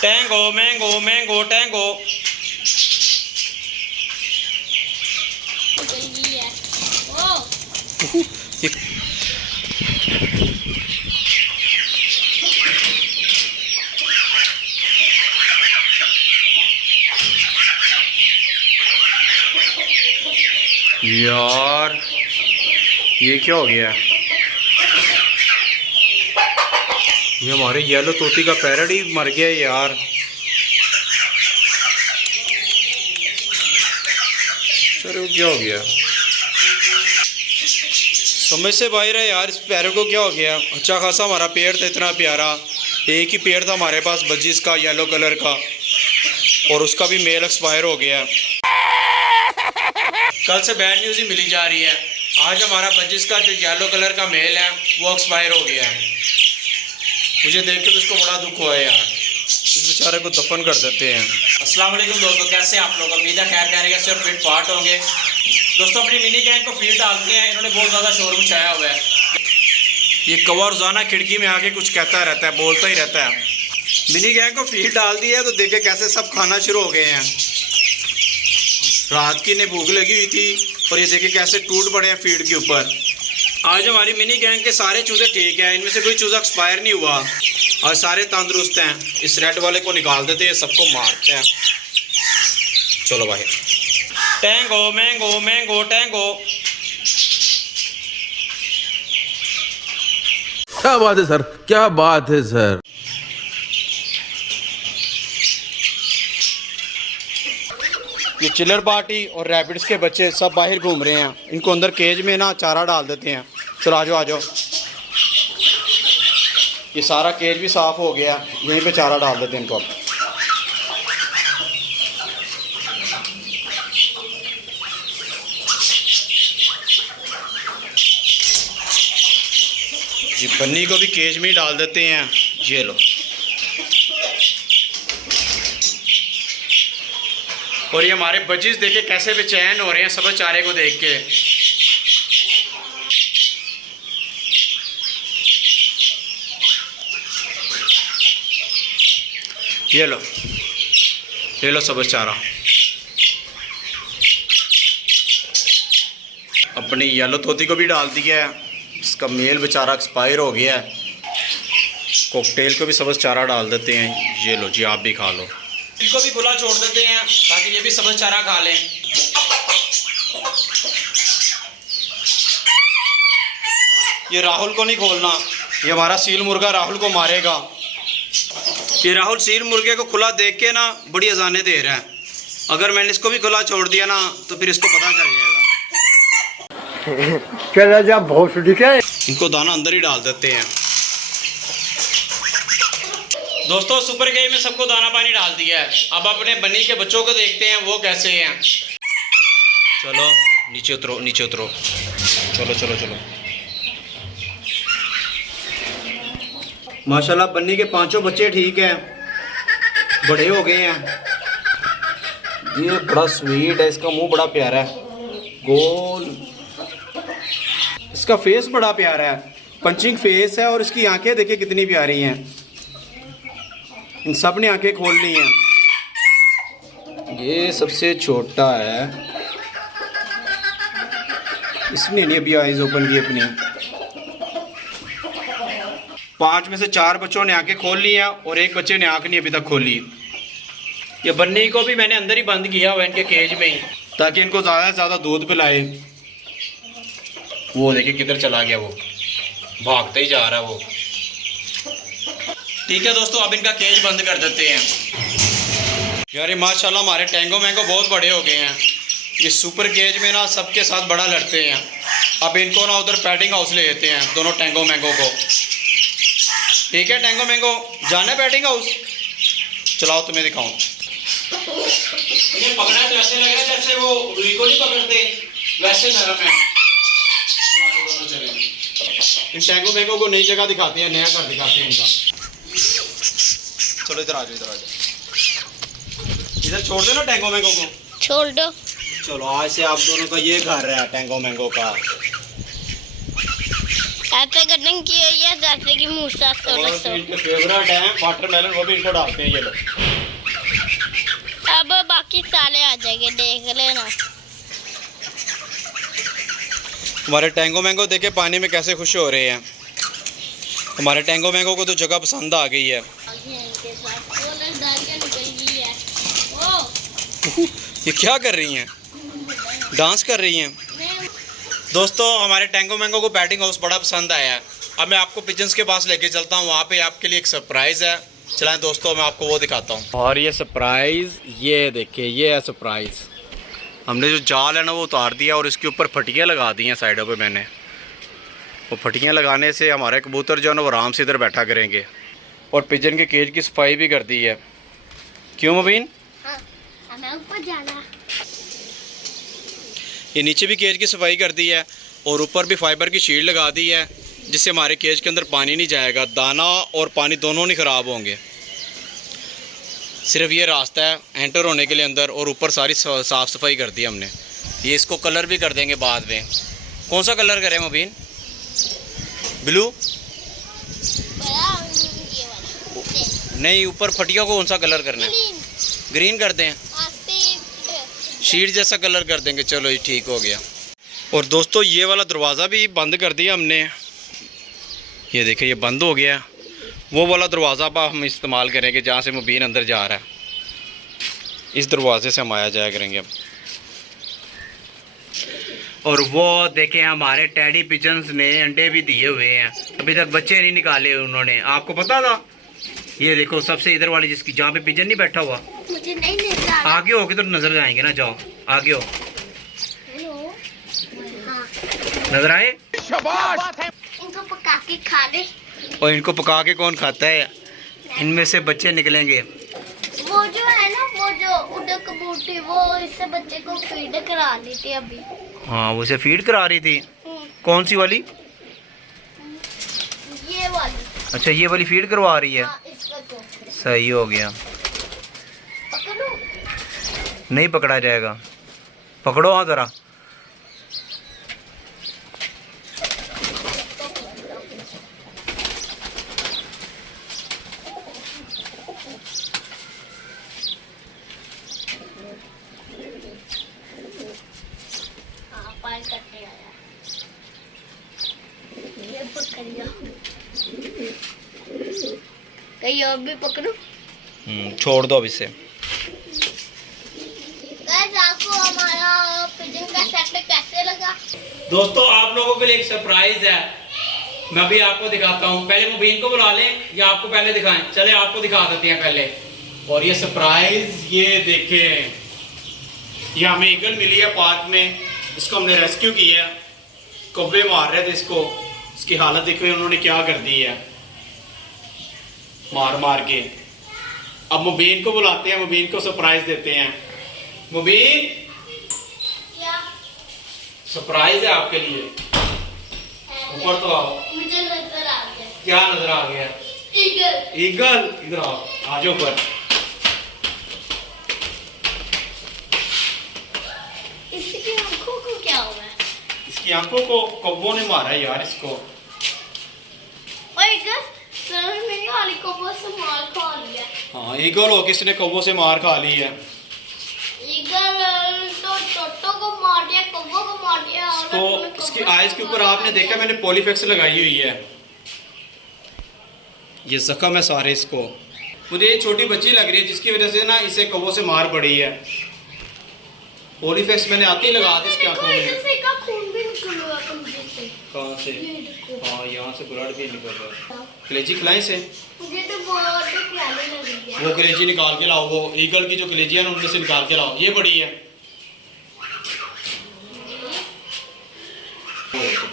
Tango mango mango tango. यार ये क्या हो गया? ये हमारे येलो तोती का पैरट ही मर गया यार। सर वो क्या हो गया? समझ से बाहर है यार, इस पैरट को क्या हो गया? अच्छा खासा हमारा पेड़ था, इतना प्यारा, एक ही पेड़ था हमारे पास बजिस का येलो कलर का, और उसका भी मेल एक्सपायर हो गया। कल से बैड न्यूज़ ही मिली जा रही है। आज हमारा बजिस का जो येलो कलर का मेल है वो एक्सपायर हो गया है। मुझे देख के तो उसको बड़ा दुख हुआ है यार। इस बेचारे को दफन कर देते हैं। अस्सलाम वालेकुम दोस्तों, कैसे हैं आप लोग? उम्मीद है खैर खैरियत से और फिट फाट होंगे। दोस्तों अपनी मिनी गैंग को फीड डालते हैं, इन्होंने बहुत ज़्यादा शोर मचाया हुआ है। ये कौवा रोज़ाना खिड़की में आके कुछ कहता रहता है, बोलता ही रहता है। मिनी गैंग को फीड डाल दी है तो देखे कैसे सब खाना शुरू हो गए हैं। रात की इन्हें भूख लगी हुई थी और ये देखे कैसे टूट पड़े हैं फीड के ऊपर। आज हमारी मिनी गैंग के सारे चूजे ठीक हैं, इनमें से कोई चूजा एक्सपायर नहीं हुआ और सारे तंदुरुस्त हैं। इस रेड वाले को निकाल देते हैं, सबको मारते हैं। चलो भाई, टैंगो मैंगो मैंगो टैंगो। क्या बात है सर, क्या बात है सर। ये चिल्लर पार्टी और रैबिट्स के बच्चे सब बाहर घूम रहे हैं। इनको अंदर केज में ना चारा डाल देते हैं। चलो आ जाओ आ जाओ। ये सारा केज भी साफ़ हो गया, यहीं पे चारा डाल देते हैं इनको। अब ये बन्नी को भी केज में ही डाल देते हैं। ये लो। और ये हमारे बजिस देखे कैसे बेचैन हो रहे हैं सब चारे को देख के। ये लो सब चारा। अपनी येलो तोती को भी डाल दिया है, इसका मेल बेचारा एक्सपायर हो गया है। कॉकटेल को भी सबज चारा डाल देते हैं। ये लो जी, आप भी खा लो। इनको भी खुला छोड़ देते हैं ताकि ये भी सबज चारा खा लें। ये राहुल को नहीं खोलना, ये हमारा सील मुर्गा राहुल को मारेगा। ये राहुल सील मुर्गे को खुला देख के ना बड़ी अजाने दे रहा है। अगर मैंने इसको भी खुला छोड़ दिया ना तो फिर इसको पता चल जाएगा। चला जा भोसड़ी के। इनको दाना अंदर ही डाल देते हैं। दोस्तों सुपर गेम में सबको दाना पानी डाल दिया है। अब अपने बन्नी के बच्चों को देखते हैं वो कैसे हैं। चलो नीचे उतरो, नीचे उतरो। चलो चलो चलो। माशाल्लाह बन्नी के पांचों बच्चे ठीक हैं, बड़े हो गए हैं। ये बड़ा स्वीट है, इसका मुंह बड़ा प्यारा है, गोल। इसका फेस बड़ा प्यारा है, पंचिंग फेस है। और इसकी आंखें देखिए कितनी प्यारी हैं। इन सब ने आंखें खोल ली हैं। ये सबसे छोटा है, इसने नहीं अभी आईज ओपन की अपनी। 5 में से 4 बच्चों ने आंखें खोल ली हैं और एक बच्चे ने आंख नहीं अभी तक खोली। ये बन्नी को भी मैंने अंदर ही बंद किया हुआ इनके केज में ही, ताकि इनको ज़्यादा से ज़्यादा दूध पिलाए। वो देखिए किधर चला गया, वो भागते ही जा रहा है वो। ठीक है दोस्तों, अब इनका केज बंद कर देते हैं। यार माशाल्लाह हमारे टैंगो मैंगो बहुत बड़े हो गए हैं। ये सुपर केज में ना सबके साथ बड़ा लड़ते हैं। अब इनको ना उधर पैडिंग हाउस ले लेते हैं दोनों टैंगो मैंगो को। ठीक है टैंगो मैंगो, जाना है पैडिंग हाउस? चलाओ तुम्हें दिखाऊं। इन्हें पकड़ा तो ऐसे लग रहा है जैसे वो रुई को नहीं पकड़ते, वैसे नरम है। दोनों चले। इन टैंगो मैंगो को नई जगह दिखाते हैं, नया घर दिखाते हैं इनका। चलो इधर आ जाओ, इधर आ जाओ। इधर छोड़ दो ना टैंगो मैंगो को, छोड़ दो। चलो आज से आप दोनों का ये घर है टैंगो मैंगो का। ऐसे कटिंग की हुई है जैसे कि मूसा और इनके फेवरेट हैं वाटरमेलन, वो भी इनको डालते हैं। ये लो, अब बाकी साले आ जाएंगे, देख लेना। हमारे टैंगो मैंगो देखे पानी में कैसे खुश हो रहे हैं। हमारे टैंगो मैंगो को तो जगह पसंद आ गई है। ये क्या कर रही हैं, डांस कर रही हैं। दोस्तों हमारे टैंगो मैंगो को बैटिंग हाउस बड़ा पसंद आया है। अब मैं आपको पिजन्स के पास लेके चलता हूँ, वहाँ पे आपके लिए एक सरप्राइज़ है। चलें दोस्तों, मैं आपको वो दिखाता हूँ। और ये सरप्राइज़, ये देखिए, ये है सरप्राइज़। हमने जो जाल है ना वो उतार दिया और इसके ऊपर फटियाँ लगा दी हैं साइडों पे मैंने। वो फटियाँ लगाने से हमारे कबूतर जो है ना वो आराम से इधर बैठा करेंगे। और पिजन के केज की सफाई भी कर दी है। क्यों मुबीन? हमें ऊपर जाना। ये नीचे भी केज की सफाई कर दी है और ऊपर भी फाइबर की शीट लगा दी है, जिससे हमारे केज के अंदर पानी नहीं जाएगा। दाना और पानी दोनों नहीं ख़राब होंगे। सिर्फ ये रास्ता है एंटर होने के लिए अंदर, और ऊपर सारी साफ़ सफाई कर दी हमने। ये इसको कलर भी कर देंगे बाद में। कौन सा कलर करें मुबीन? ब्लू? नहीं, ऊपर फटिया को कौन सा कलर करना है? ग्रीन कर दें, शीट जैसा कलर कर देंगे। चलो ये ठीक हो गया। और दोस्तों ये वाला दरवाज़ा भी बंद कर दिया हमने। ये देखिए, ये बंद हो गया। वो वाला दरवाज़ा अब हम इस्तेमाल करेंगे जहाँ से मुबीन अंदर जा रहा है। इस दरवाजे से हम आया जाया करेंगे अब। और वो देखें, हमारे टैडी पिजन्स ने अंडे भी दिए हुए हैं, अभी तक बच्चे नहीं निकाले उन्होंने। आपको पता था? ये देखो, सबसे इधर वाली जिसकी, जहाँ पे पिजन नहीं बैठा हुआ। मुझे नहीं नजर आ रहा। आगे होके तो नजर आएंगे ना, जाओ आगे हो। हेलो, हाँ। नजर आए? इनको पका के खा ले। और इनको पका के कौन खाता है? इनमें से बच्चे निकलेंगे। वो जो है ना, वो जो उड़क कबूतर, वो इससे बच्चे को फीड करा दी थी अभी। हाँ, वो उसे फीड करा रही थी। कौन सी वाली? ये वाली। अच्छा, ये वाली फीड करवा रही है। हाँ, इसका तो सही हो गया। पकड़ो। नहीं पकड़ा जाएगा, पकड़ो हाँ ज़रा। हाँ, पाल करने आया। ये पकड़ लिया। कहीं और भी पकड़ो। छोड़ दो अब इसे। आपको हमारा पिजन का सेट कैसे लगा? दोस्तों आप लोगों के लिए एक सरप्राइज है, मैं अभी आपको दिखाता हूँ। पहले मुबीन को बुला लें या आपको पहले दिखाएं? चले आपको दिखा देते हैं पहले। और ये सरप्राइज, ये देखें, ये हमें ईगल मिली है पार्क में। इसको हमने रेस्क्यू किया है। कौवे मार रहे थे इसको, इसकी हालत देखो उन्होंने क्या कर दी है, मार मार के। अब मुबीन को बुलाते हैं, मुबीन को सरप्राइज देते हैं। मुबीन, क्या सरप्राइज है आपके लिए। ऊपर तो आओ। मुझे नजर आ गया। क्या नजर आ गया? ईगल। ईगल, इधर आओ, आ जाओ ऊपर। इसकी आंखों को क्या हुआ है? इसकी आंखों को कौवों ने मारा है यार इसको। और ईगल सर मेरी वाली को वो संभाल खा लिया। हाँ, ईगल हो किसने कौवों से मार खा ली है। ईगल तो टोटो को मार दिया, कौवों को मार दिया। तो इसकी आइज के ऊपर आपने देखा मैंने पॉलीफेक्स लगाई हुई है। ये जख्म है सारे इसको। मुझे ये छोटी बच्ची लग रही है जिसकी वजह से ना इसे कौवों से मार पड़ी है। पॉलीफेक्स मैंने आते ही लगा दी इसकी आंखों में। से का खून भी निकल रहा है कमरे से। कहाँ से? ये देखो। हाँ, यहाँ से ब्लड भी निकल रहा है। कलेजी खिलाई से? मुझे तो बहुत प्यारी लग रही है। वो कलेजी निकाल के लाओ, वो ईगल की जो कलेजी है ना उनमें से निकाल के लाओ। ये बड़ी है।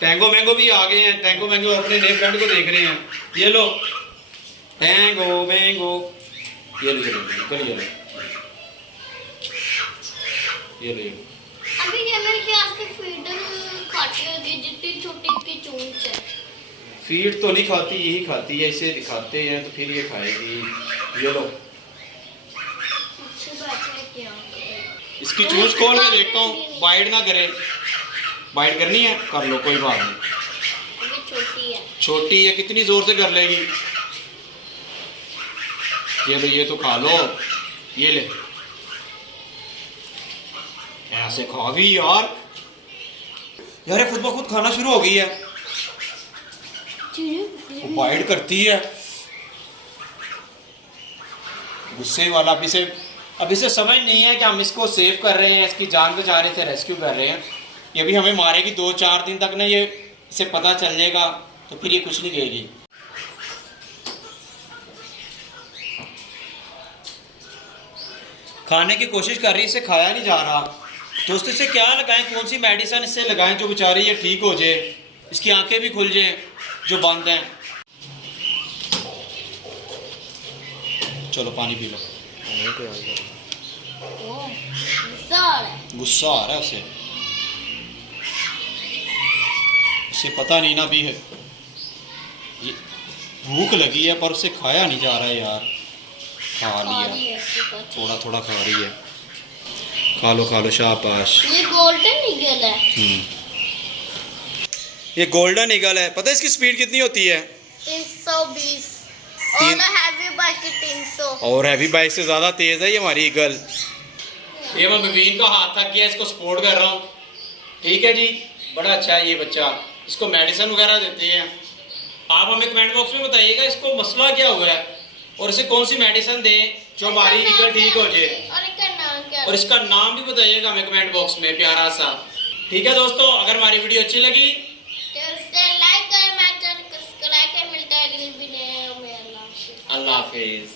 टैंगो मैंगो भी आ गए हैं। टैंगो मैंगो अपने नए फ्रेंड को देख रहे हैं। ये लो टैंगो मैंगो, ये लो, ये लो, ये लो, ये लो। अभी ये मेरे ख्याल से फीडर खाती होगी जितनी छोटी इसकी चोंच है। फीड तो नहीं खाती, यही खाती है। इसे दिखाते हैं तो फिर ये खाएगी। ये लो, अच्छे बैठे क्या? इसकी चूंच खोल के देखता हूँ, बाइट ना करे। बाइट करनी है कर लो, कोई बात नहीं। अभी छोटी है। छोटी है, कितनी जोर से कर लेगी। ये लो, ये तो खा लो, ये ले, ऐसे खा गई यार। यार ये खुद ब खुद खाना शुरू हो गई है, वो बाइट करती है। गुस्से वाला। अब इसे समझ नहीं है कि हम इसको सेव कर रहे हैं, इसकी जान बचा रहे थे, रेस्क्यू कर रहे हैं। ये भी हमें मारेगी 2-4 दिन तक ना, ये इसे पता चल जाएगा तो फिर ये कुछ नहीं कहेगी। खाने की कोशिश कर रही है, इसे खाया नहीं जा रहा। दोस्तों इसे क्या लगाएं, कौन सी मेडिसिन इससे लगाएं जो बेचारी ये ठीक हो जाए, इसकी आंखें भी खुल जाएं जो बंद हैं। चलो पानी पी लो। गुस्सा आ रहा है उसे, पता नहीं ना भी है, ये भूख लगी है पर उसे खाया नहीं जा रहा है यार। खा लिया, थोड़ा थोड़ा खा रही है। खा लो शाबाश। ये गोल्डन ईगल है। ये गोल्डन ईगल है। पता है इसकी स्पीड कितनी होती है? 320 और हैवी बाइक की 300। और हैवी बाइक से ज़्यादा तेज़ है ये हमारी ईगल। ये मैं मुबीन का हाथ थक गया, इसको सपोर्ट कर रहा हूँ। ठीक है जी, बड़ा अच्छा है ये बच्चा। इसको मेडिसिन वगैरह देते हैं। आप हमें कमेंट बॉक्स में बताइएगा इसको मसला क्या हुआ है और इसे कौन सी मेडिसिन दें जो हमारी ईगल ठीक हो जाए। और इसका नाम भी बताइएगा हमें कमेंट बॉक्स में प्यारा सा। ठीक है दोस्तों, अगर हमारी वीडियो अच्छी लगी तो उससे लाइक करें, हमारे चैनल को सब्सक्राइब करें। मिलता है अगली वीडियो में। अल्लाह हाफिज़। अल्लाह हाफिज़।